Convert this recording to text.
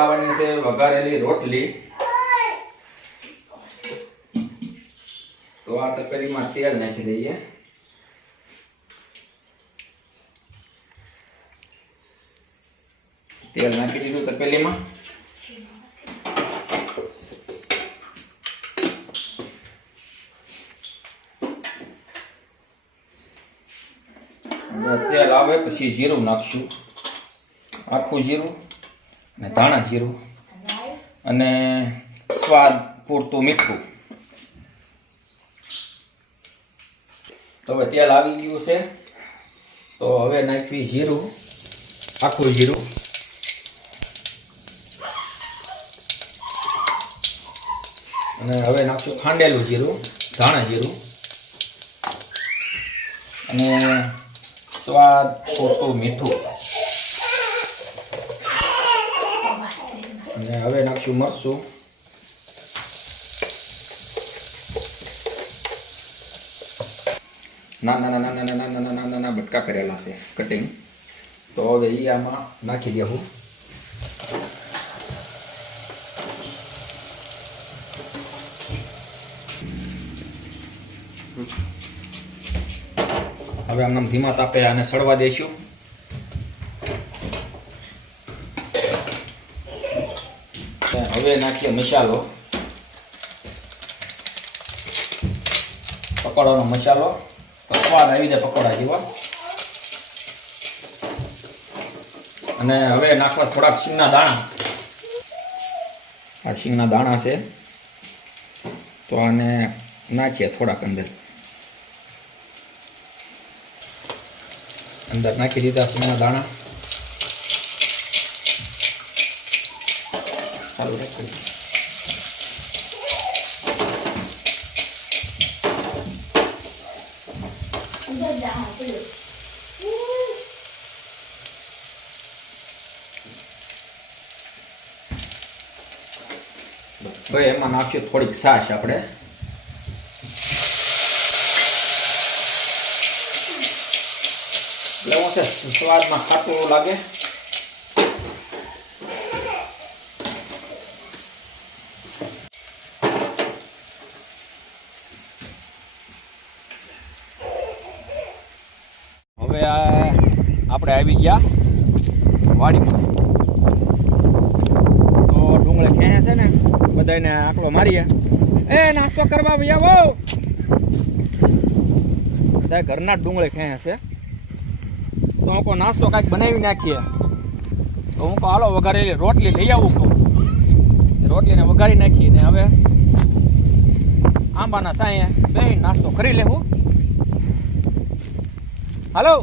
બનાવવાની છે વઘારેલી રોટલી. તો આ તપેલીમાં તેલ નાખી દઈએ. તેલ નાખી દીધું તપેલીમાં. તેલ આવે પછી જીરું નાખશું, આખું જીરું અને ધાણા જીરું અને સ્વાદ પૂરતું મીઠું. તો હવે તેલ આવી ગયું છે, તો હવે નાખવી જીરું, આખું જીરું. અને હવે નાખશું ખાંડેલું જીરું, ધાણા જીરું અને સ્વાદ પૂરતું મીઠું. અને હવે નાખશું મરચું. નાના બટકા કરેલા છે કટિંગ. તો હવે એ આમાં નાખી દેવું. હવે આમ ધીમા તાપે આને સળવા દઈશું. હવે નાખીએ મસાલો, પકોડાનો મસાલો. તો સ્વાદ આવી જાય પકોડા જેવા. અને હવે નાખવા થોડાક શીંગના દાણા. આ શીંગના દાણા છે, તો આને નાખીએ થોડાક અંદર નાખી દીધા શીંગના દાણા. ચાલુ રાખી. હવે એમાં નાખીએ થોડીક છાશ આપણે. એવું છે સ્વાદમાં ખાટું લાગે. હવે આપણે આવી ગયા વાડીમાં. તો ડુંગળી ખેંચે છે ને, બધાને આંકડો મારીએ. એ નાસ્તો કરવા ભાઈ આવો. બધા ઘરના જ ડુંગળી ખેંચે છે. તો હું કહું નાસ્તો કાંઈક બનાવી નાખીએ. તો હું કહું હાલો વઘારેલી રોટલી લઈ આવું. કહું રોટલીને વઘારી નાખીને હવે આંબાના સાંયે બેસીને નાસ્તો કરી લેવું. હાલો.